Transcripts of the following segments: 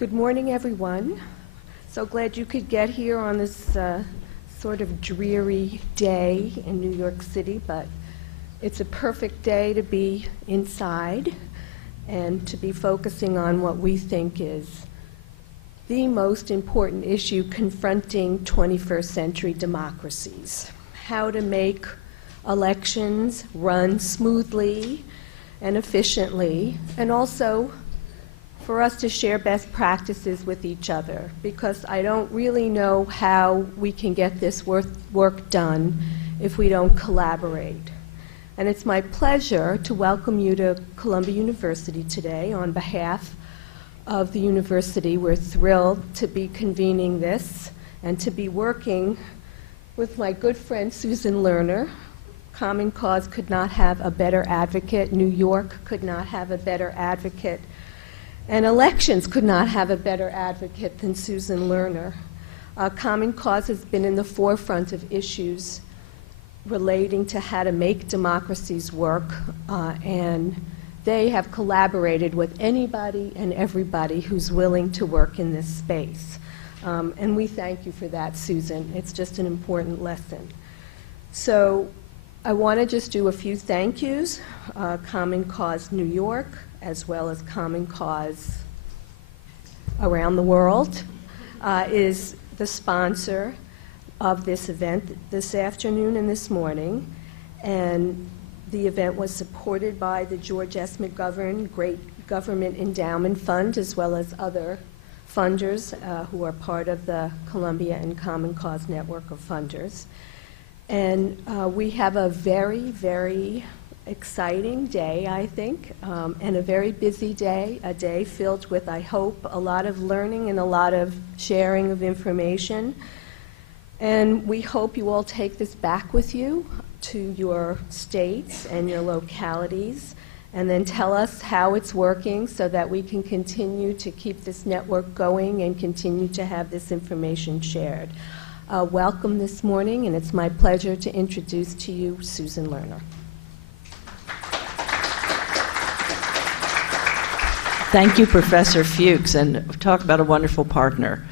Good morning, everyone. So glad you could get here on this sort of dreary day in New York City, but it's a perfect day to be inside and to be focusing on what we think is the most important issue confronting 21st century democracies: how to make elections run smoothly and efficiently, and also for us to share best practices with each other, because I don't really know how we can get this work done if we don't collaborate. And it's my pleasure to welcome you to Columbia University today. On behalf of the university, we're thrilled to be convening this and to be working with my good friend Susan Lerner. Common Cause could not have a better advocate. New York could not have a better advocate. And elections could not have a better advocate than Susan Lerner. Common Cause has been in the forefront of issues relating to how to make democracies work, and they have collaborated with anybody and everybody who's willing to work in this space. And we thank you for that, Susan. It's just an important lesson. So I want to just do a few thank yous. Common Cause New York, as well as Common Cause around the world, is the sponsor of this event this afternoon and this morning. And the event was supported by the George S. McGovern Great Government Endowment Fund, as well as other funders who are part of the Columbia and Common Cause network of funders. And we have a very, very exciting day, I think, and a very busy day, a day filled with, I hope, a lot of learning and a lot of sharing of information. And we hope you all take this back with you to your states and your localities, and then tell us how it's working so that we can continue to keep this network going and continue to have this information shared. Welcome this morning, and it's my pleasure to introduce to you Susan Lerner. Thank you, Professor Fuchs, and talk about a wonderful partner.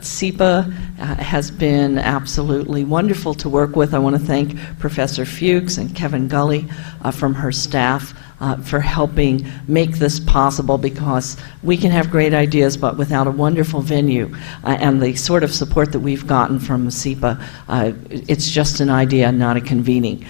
SEPA has been absolutely wonderful to work with. I want to thank Professor Fuchs and Kevin Gully from her staff for helping make this possible, because we can have great ideas, but without a wonderful venue and the sort of support that we've gotten from SEPA, it's just an idea, not a convening.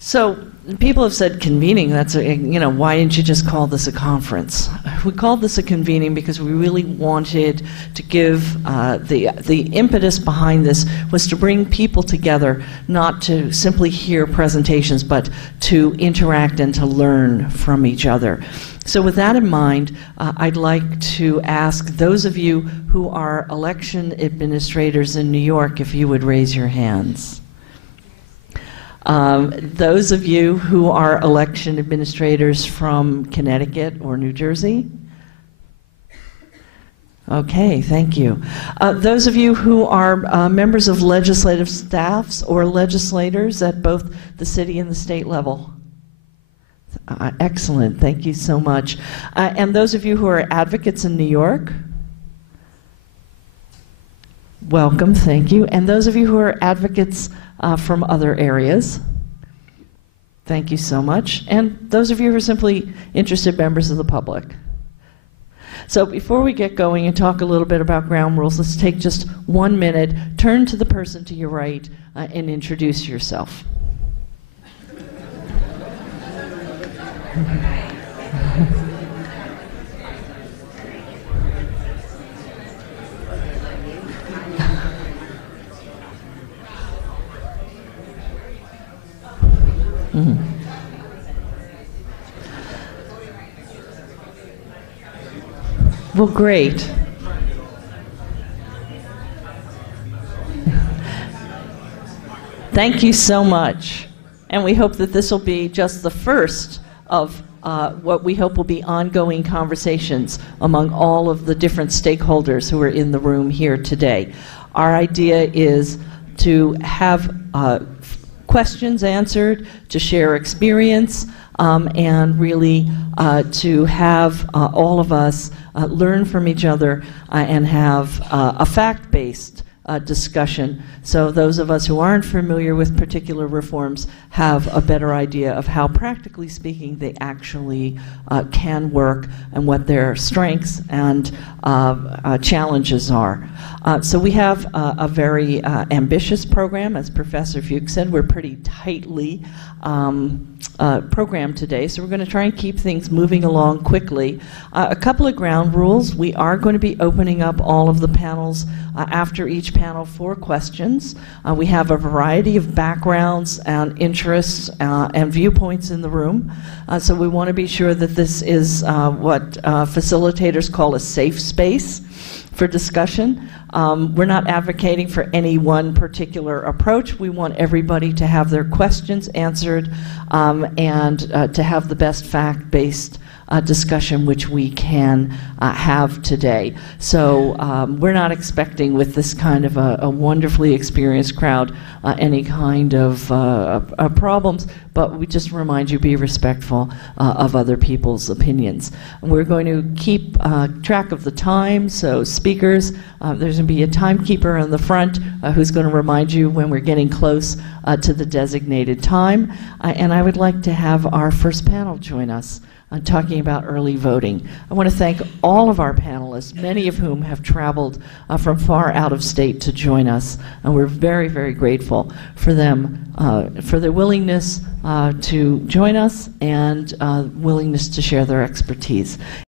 So people have said convening, that's why didn't you just call this a conference? We called this a convening because we really wanted to give the impetus behind this was to bring people together, not to simply hear presentations, but to interact and to learn from each other. So with that in mind, I'd like to ask those of you who are election administrators in New York if you would raise your hands. Those of you who are election administrators from Connecticut or New Jersey? Okay, thank you. Those of you who are members of legislative staffs or legislators at both the city and the state level? Excellent, thank you so much. And those of you who are advocates in New York? Welcome, thank you. And those of you who are advocates from other areas, thank you so much. And those of you who are simply interested members of the public. So before we get going and talk a little bit about ground rules, let's take just 1 minute, turn to the person to your right, and introduce yourself. Well, great. Thank you so much. And we hope that this will be just the first of what we hope will be ongoing conversations among all of the different stakeholders who are in the room here today. Our idea is to have questions answered, to share experience, and really to have all of us learn from each other and have a fact-based discussion, so those of us who aren't familiar with particular reforms have a better idea of how, practically speaking, they actually can work and what their strengths and challenges are. So we have a very ambitious program. As Professor Fuchs said, we're pretty tightly programmed today, so we're going to try and keep things moving along quickly. A couple of ground rules. We are going to be opening up all of the panels after each panel for questions. We have a variety of backgrounds and interests and viewpoints in the room, so we want to be sure that this is what facilitators call a safe space for discussion. We're not advocating for any one particular approach. We want everybody to have their questions answered and to have the best fact-based discussion which we can have today. So we're not expecting, with this kind of a wonderfully experienced crowd, any kind of problems, but we just remind you, be respectful of other people's opinions. And we're going to keep track of the time, so speakers, there's going to be a timekeeper in the front who's going to remind you when we're getting close to the designated time. And I would like to have our first panel join us on talking about early voting. I want to thank all of our panelists, many of whom have traveled from far out of state to join us, and we're very, very grateful for them, for their willingness to join us and willingness to share their expertise.